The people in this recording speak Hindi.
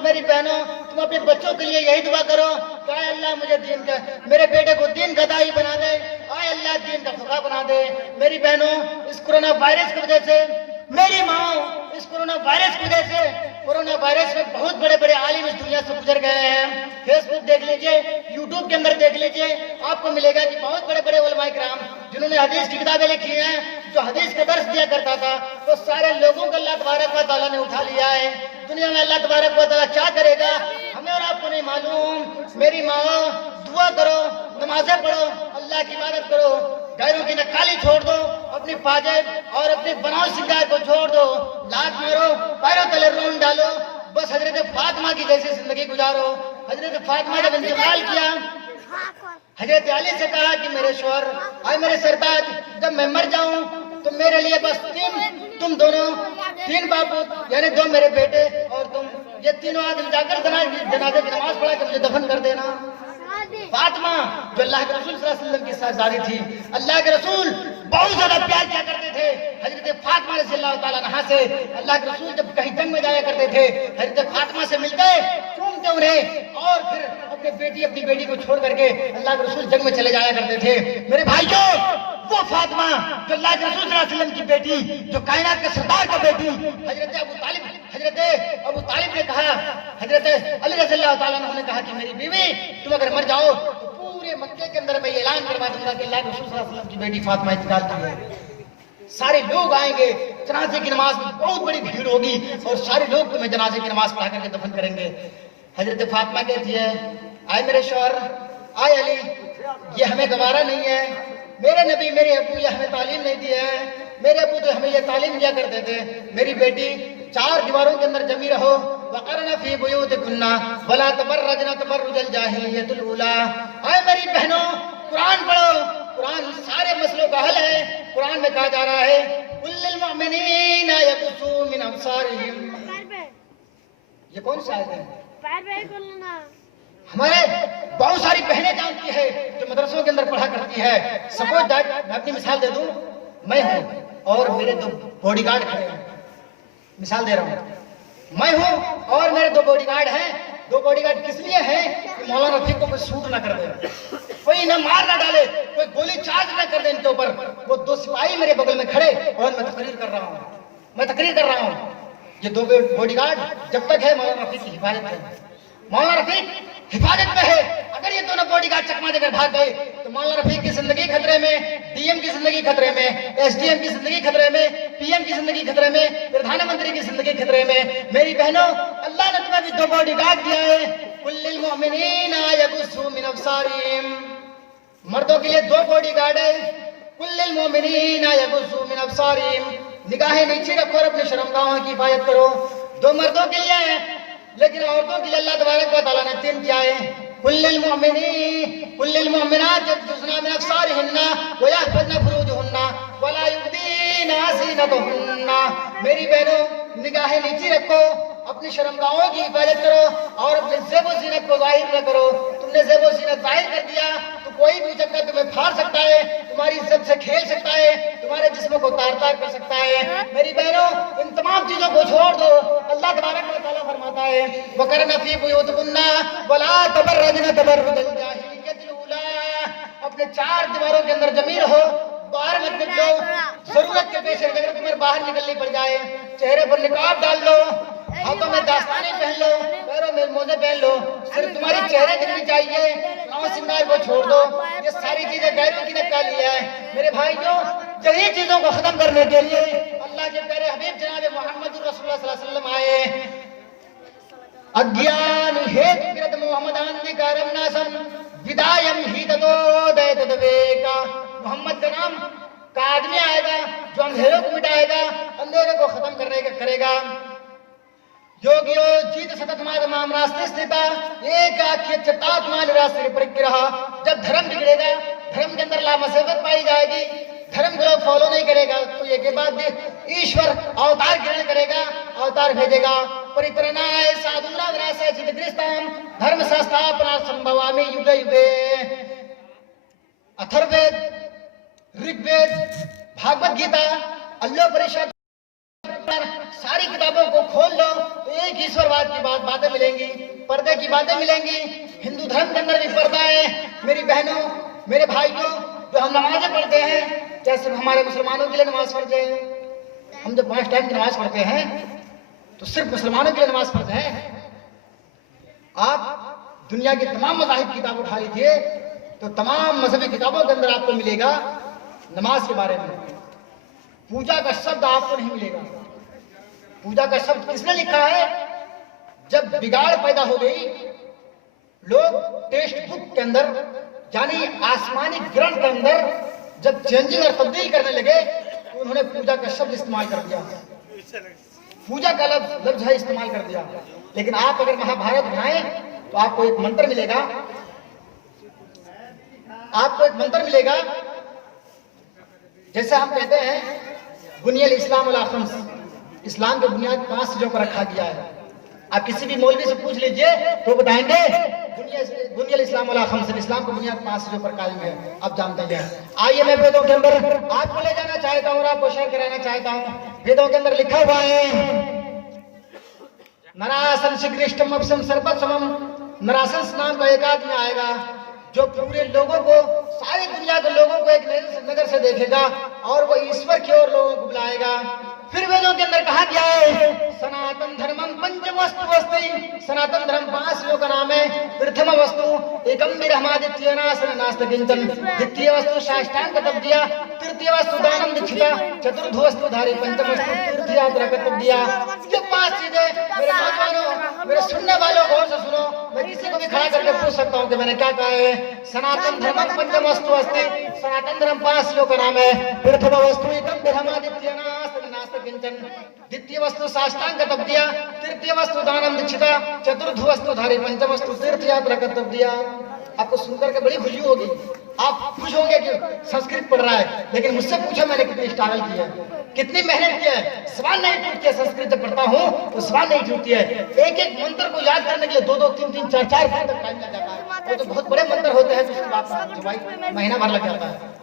मेरी बहनों, तुम अपने बच्चों के लिए यही दुआ करो कि आए अल्लाह मुझे दीन का, मेरे बेटे को दीन का दाई बना दे, आए अल्लाह दीन का फुका बना दे। मेरी बहनों, इस कोरोना वायरस की वजह से, मेरी माँ, इस कोरोना वायरस की वजह से, कोरोना वायरस में बहुत बड़े बड़े आलिम इस दुनिया से गुजर गए हैं। फेसबुक देख लीजिए, यूट्यूब के अंदर देख लीजिए, आपको मिलेगा कि बहुत बड़े बड़े उलमाए किराम जिन्होंने हदीस की किताबें लिखी हैं, जो हदीस का दर्स दिया करता था, वो सारे लोगों को अल्लाह तबारक व तआला ने उठा लिया है। दुनिया में अल्लाह तबारक व तआला क्या करेगा हमें और आपको नहीं मालूम। मेरी माँ, दुआ करो, नमाजें पढ़ो, अल्लाह की इबादत करो, गैरों की नक्काली छोड़ दो, अपनी पाजेब और अपने बनाओ सिंगार को छोड़ दो, लात मारो, पैरों तले रोन डालो, बस हजरत फातिमा की जैसी जिंदगी गुजारो। हजरत फातिमा जब इंतकाल किया, हजरत अली से कहा कि मेरे शौहर, आए मेरे सरताज, जब मैं मर जाऊं तो मेरे लिए बस तुम दोनों, तीन बापू यानी दो मेरे बेटे और तुम, ये तीनों आदमी जाकर जनाजे की नमाज पढ़ा के मुझे दफन कर देना। फातिमा जो अल्लाह के रसूल सल्लल्लाहु अलैहि वसल्लम की साहबजादी थी, अल्लाह के रसूल बहुत ज्यादा प्यार किया करते थे हजरत फातिमा रज़ियल्लाहु ताला अन्हा से। अल्लाह के रसूल जब कहीं जंग में जाया करते थे, हजरत फातिमा से मिलते, चूमते उन्हें और फिर अपनी बेटी को छोड़ करके अल्लाह के रसूल जंग में चले जाया करते थे। मेरे भाइयों, वो फातिमा जो अल्लाह के रसूल सल्लल्लाहु अलैहि वसल्लम की बेटी, जो कायनात के सरदार की बेटी, हजरत अबू तालिब ने कहा, हजरत अली रज़ियल्लाहु ताला अन्हु ने कहा कि मेरी बीवी, तुम अगर मर जाओ तो पूरे मक्के के अंदर मैं ये ऐलान करवा दूंगा कि अल्लाह के रसूल सल्लल्लाहु अलैहि वसल्लम की बेटी फातिमा इंतकाल की है। सारे लोग आएंगे, जनाजे की नमाज में बहुत बड़ी भीड़ होगी और सारे लोग तुम्हें जनाजे की नमाज पढ़ा करके दफन करेंगे। हजरत फातिमा कहती है, आए मेरे शौहर, आए अली, ये हमें गवारा नहीं है। मेरे नबी, मेरे अबू ये हमें तालीम नहीं दी है, मेरे अबू तो हमें ये तालीम दिया करते थे, मेरी बेटी चार दीवारों के अंदर जमी रहो, वक़रना फी बुयूतिकुन्ना वला तबर्रजना तबर्रुजल जाहिलिय्यतिल ऊला। आए मेरी बहनों, कुरान पढ़ो, कुरान सारे मसलों का हल है। कुरान में कहा जा रहा है, कुल्लिल मुमिनीना यगुस्सू मिन अब्सारिहिम। ये कौन सा आयत है? हमारे बहुत सारी बहनें जानती है जो मदरसों के अंदर पढ़ा करती है। सपोज दैट, मैं अपनी मिसाल दे दूं, मैं हूं और मेरे दो बॉडीगार्ड खड़े हैं, मिसाल दे रहा हूं, मैं हूं और मेरे दो बॉडीगार्ड हैं। दो बॉडीगार्ड किस लिए हैं कि मौलाना रफीक को कोई शूट ना कर दे, कोई इन्हें मार ना डाले, कोई गोली चार्ज ना कर दे इनके ऊपर। वो दो सिपाही मेरे बगल में खड़े और मैं तकरीर कर रहा हूं। ये दो बॉडीगार्ड जब तक है मौलाना रफीक की हिफाजत है, मौलाना रफीक हिफाजत में है। अगर ये दोनों बॉडीगार्ड चकमा देकर भाग गए तो मौलाना रफीक की जिंदगी खतरे में, डीएम की जिंदगी खतरे में, एसडीएम की जिंदगी खतरे में, पीएम की जिंदगी खतरे में, प्रधानमंत्री की जिंदगी खतरे में। मेरी बहनों, अल्लाह ने तुम्हें भी दो बॉडीगार्ड दिया है। कुल्लिल मुमिनीना यगुस्सू मिन अब्सारिहिम, मर्दों के लिए दो बॉडीगार्ड है। कुल्लिल मुमिनीना यगुस्सू मिन अब्सारिहिम, निगाहें नीचे रखो और अपनी शर्मगाहों की हिफाजत करो। दो मर्दों के लिए है, लेकिन औरतों के लिए अल्लाह तबारक व तआला ने तीन किया है। कुल्लिल मुमिनात यगुस्सना मिन अब्सारिहिन्ना व यहफज़ना फुरूजहुन्ना वला युब्दीना ज़ीनतहुन्ना। मेरी बहनों, निगाहें नीचे रखो, अपनी शर्मगाहों की हिफाजत करो और अपने ज़ेबो ज़ीनत को जाहिर न करो। तुमने ज़ेबो ज़ीनत जाहिर कर दिया तो कोई भी उचक्का तुम्हें फाड़ सकता है, तुम्हारी इज्जत से खेल सकता है, तुम्हारे जिस्म को तार-तार कर सकता है। मेरी बहनों, इन तमाम चीजों को छोड़ दो। अल्लाह तबारक व तआला फरमाता है, वक़रना फी बुयूतिकुन्ना वला तबर्रजना तबर्रुजल जाहिलिय्यतिल ऊला। अपने चार दीवारों के अंदर जमी रहो, बाहर मत निकलो। जरूरत के पेश अगर तुम्हें बाहर निकलनी पड़ जाए, चेहरे पर निकाब डाल लो, हाथों में दास्ताने पहन लो, पैरों में मोजे पहन लो, सिर्फ तुम्हारी चेहरे दिखनी चाहिए, नाव सिंगार को छोड़ दो। ये सारी चीजें गैरों की निकाली है। मेरे भाइयों, यही चीजों को खत्म करने के लिए अल्लाह के प्यारे हबीब जनाब मोहम्मद रसूलुल्लाह सल्लल्लाहु अलैहि वसल्लम आए। अज्ञान हेतु कृत मोहम्मदान्तिकारम नासम विदायम ही ततो दैतदवेका। मोहम्मद का नाम का आदमी आएगा जो अंधेरों को मिटाएगा, अंधेरे को खत्म करने का करेगा। योगियो जीत सततमाद माम रास्ते स्थिता एक आख्य चतात्मा निराश्री परिग्रह। जब धर्म बिगड़ेगा, धर्म के अंदर लामसवत पाई जाएगी, धर्म को लोग फॉलो नहीं करेगा, तो ये के बाद ईश्वर अवतार ग्रहण करेगा, अवतार भेजेगा। परित्रणाय साधुना विनाशाय चित्तग्रस्ताम धर्म संस्थापना संभवामि युगे युगे। अथर्ववेद, ऋग्वेद, भागवत गीता, अल्लाह परिषद सारी किताबों को खोल लो तो एक ईश्वरवाद की बातें मिलेंगी, पर्दे की बातें मिलेंगी। हिंदू धर्म के अंदर भी पर्दा है। मेरी बहनों, मेरे भाइयों, जो हम नमाजें पढ़ते हैं, जैसे हमारे मुसलमानों के लिए नमाज पढ़ते हैं, हम जब 5 टाइम की नमाज पढ़ते हैं तो सिर्फ मुसलमानों के लिए नमाज पढ़ते हैं। आप दुनिया की तमाम मज़ाहिब किताब उठा लीजिए तो तमाम मजहबी किताबों के अंदर आपको मिलेगा नमाज के बारे में पूजा का शब्द आपको नहीं मिलेगा। पूजा का शब्द किसने लिखा है? जब बिगाड़ पैदा हो गई, लोग टेक्स्ट बुक के अंदर यानी आसमानी ग्रंथ के अंदर जब चेंजिंग और तब्दील करने लगे तो उन्होंने पूजा का शब्द इस्तेमाल कर दिया, पूजा का लफ्ज है इस्तेमाल कर दिया। लेकिन आप अगर महाभारत उठाएं तो आपको एक मंत्र मिलेगा, आपको एक मंत्र मिलेगा। जैसे हम कहते हैं बुनियल इस्लाम अला खम्स, इस्लाम के बुनियाद 5 चीजों पर रखा गया है। आप किसी भी मौलवी से पूछ लीजिए तो बताएंगे बुनियल इस्लाम अला खम्स, इस्लाम की बुनियाद 5 चीजों पर कायम है। आप जानते हैं। आइए मैं वेदों के अंदर आपको ले जाना चाहता हूँ और आपको शेयर कराना चाहता हूँ। वेदों के अंदर लिखा हुआ है नरासन श्रीकृष्णम अपसम सर्वसमम। नरासन नाम का एक आदमी आएगा जो पूरे लोगों को, सारी दुनिया के लोगों को एक नजर से देखेगा और वो ईश्वर की ओर लोगों को बुलाएगा। फिर वेदों के अंदर कहा गया है सनातन धर्मम पंचम वस्तु अस्ति। सनातन धर्म 5 चीजों का नाम है। प्रथम वस्तु एकम विरहमादित्य नासन नास्त किंचन। द्वितीय वस्तु साष्टांग तप दिया। तृतीय वस्तु दानम दीक्षिता। चतुर्थ वस्तु धारी। पंचम वस्तु तीर्थ यात्रा तप दिया। ये 5 चीजें मेरे नौजवानों, मेरे सुनने वालों गौर से सुनो। मैं किसी को भी खड़ा करके पूछ सकता हूँ कि मैंने क्या कहा है। सनातन धर्मम पंचम वस्तु अस्ति। सनातन धर्म 5 चीजों का नाम है। प्रथम वस्तु एकम विरहमादित्य नास्त किंचन। द्वितीय वस्तु साष्टांग तप दिया। तृतीय वस्तु दानम दीक्षिता। चतुर्थ वस्तु धारी। पंचम वस्तु तीर्थ यात्रा का तप दिया। आपको सुनकर के बड़ी खुशी होगी। आप खुश होंगे कि संस्कृत पढ़ रहा है, लेकिन मुझसे पूछो मैंने कितनी स्ट्रगल की है, कितनी मेहनत की है। सवाल नहीं टूटती है। संस्कृत जब पढ़ता हूँ तो सवाल नहीं टूटती है। एक एक मंत्र को याद करने के लिए 2-2, 3-3, 4-4 दिन तक टाइम लग जाता है। वो तो बहुत बड़े मंत्र होते हैं, तो उसके बाद भाई महीना भर लग जाता है।